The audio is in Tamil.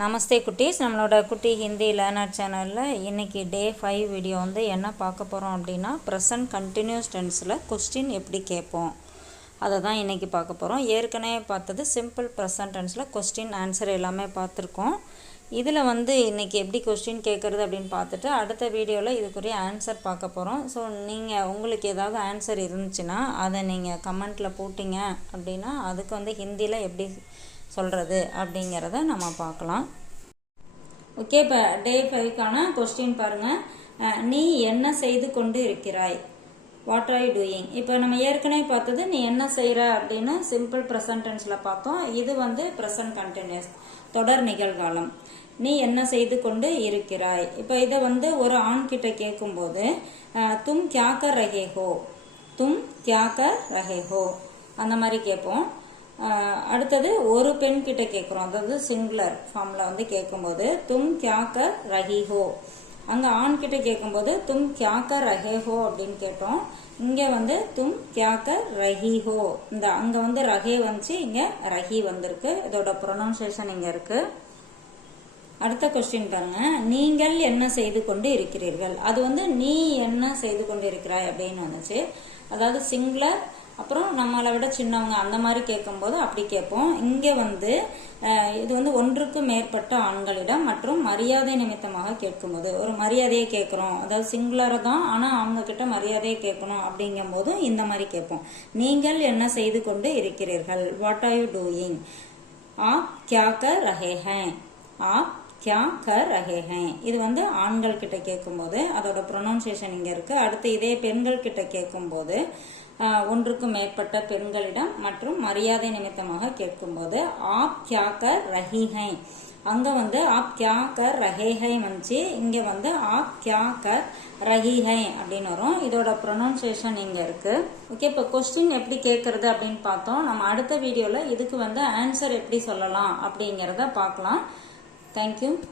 நமஸ்தே குட்டீஸ். நம்மளோட குட்டி ஹிந்தி லேர்னர் சேனலில் இன்றைக்கி டே ஃபைவ் வீடியோ வந்து என்ன பார்க்க போகிறோம் அப்படின்னா ப்ரெசன்ட் கண்டினியூஸ் டென்ஸில் கொஸ்டின் எப்படி கேட்போம்? அதை தான் இன்றைக்கி பார்க்க போகிறோம் ஏற்கனவே பார்த்தது சிம்பிள் ப்ரெசன்ட் டென்ஸில் கொஸ்டின் ஆன்சர் எல்லாமே பார்த்துருக்கோம். இதில் வந்து இன்றைக்கி எப்படி கொஸ்டின் கேட்குறது அப்படின்னு பார்த்துட்டு அடுத்த வீடியோவில் இதுக்குரிய ஆன்சர் பார்க்க போகிறோம் ஸோ நீங்கள் உங்களுக்கு ஏதாவது ஆன்சர் இருந்துச்சுன்னா அதை நீங்கள் கமெண்ட்டில் போட்டிங்க அப்படின்னா அதுக்கு வந்து ஹிந்தியில் எப்படி சொல்கிறது அப்படிங்கிறத நம்ம பார்க்கலாம். ஓகே இப்போ டே ஃபைவ்க்கான கொஸ்டின் பாருங்கள் நீ என்ன செய்து கொண்டு இருக்கிறாய்? வாட் ஆர் யூ டூயிங் இப்போ நம்ம ஏற்கனவே பார்த்தது நீ என்ன செய்கிற அப்படின்னு சிம்பிள் ப்ரெசன்ட் டென்ஸில் பார்த்தோம். இது வந்து ப்ரெசன்ட் கண்டினியூஸ் தொடர் நிகழ்காலம். நீ என்ன செய்து கொண்டு இருக்கிறாய்? இப்போ இதை வந்து ஒரு ஆண் கிட்ட கேட்கும்போது தும் கியா கர் ரஹே ஹோ தும் கியா கர் ரஹே ஹோ அந்த மாதிரி கேட்போம். அடுத்தது ஒரு பெண் கிட்ட கேட்குறோம் அதாவது சிங்குலர் ஃபார்ம்ல வந்து கேட்கும்போது தும் கியாக்க ரஹிஹோ. அங்கே ஆண் கிட்ட கேட்கும்போது தும் கியாக்க ரஹேஹோ அப்படின்னு கேட்டோம். இங்கே வந்து தும் கியாக்க ரஹிஹோ. இந்த அங்கே வந்து ரஹே வந்துச்சு இங்கே ரஹி வந்திருக்கு. இதோட ப்ரொனவுன்சியேஷன் இங்கே இருக்கு. அடுத்த கொஸ்டின் பாருங்க. நீங்கள் என்ன செய்து கொண்டு இருக்கிறீர்கள்? அது வந்து நீ என்ன செய்து கொண்டு இருக்கிறாய் அப்படின்னு வந்துச்சு. அதாவது சிங்குலர் அப்புறம் நம்மளை விட சின்னவங்க அந்த மாதிரி கேட்கும்போது அப்படி கேட்போம். இங்கே வந்து இது வந்து ஒன்றுக்கு மேற்பட்ட ஆண்களிடம் மற்றும் மரியாதை நிமித்தமாக கேட்கும்போது ஒரு மரியாதையை கேட்குறோம். அதாவது சிங்குலராக தான் ஆனால் அவங்கக்கிட்ட மரியாதையை கேட்கணும் அப்படிங்கும்போது இந்த மாதிரி கேட்போம். நீங்கள் என்ன செய்து கொண்டு இருக்கிறீர்கள்? வாட் ஆர் யூ டூயிங் ஆ கியா கர் ரஹே ஆ கியா க ரகே ஹேன் இது வந்து ஆண்கள் கிட்ட கேட்கும்போது அதோட ப்ரொனவுன்சியேஷன் இங்கே இருக்குது அடுத்து இதே பெண்கள் கிட்ட கேட்கும்போது ஒன்றுக்கும் மேற்பட்ட பெண்களிடம் மற்றும் மரியாதை நிமித்தமாக கேட்கும்போது ஆப் கியா க ரஹி ஹை அங்கே வந்து ஆப் கியா க ரஹே ஹை வந்துச்சு. இங்கே வந்து ஆப் கியா க ரஹி ஹை அப்படின்னு வரும். இதோட ப்ரொனவுன்சியேஷன் இங்கே இருக்குது ஓகே இப்போ கொஸ்டின் எப்படி கேட்குறது அப்படின்னு பார்த்தோம். நம்ம அடுத்த வீடியோவில் இதுக்கு வந்து ஆன்சர் எப்படி சொல்லலாம் அப்படிங்கிறத பார்க்கலாம். Thank you.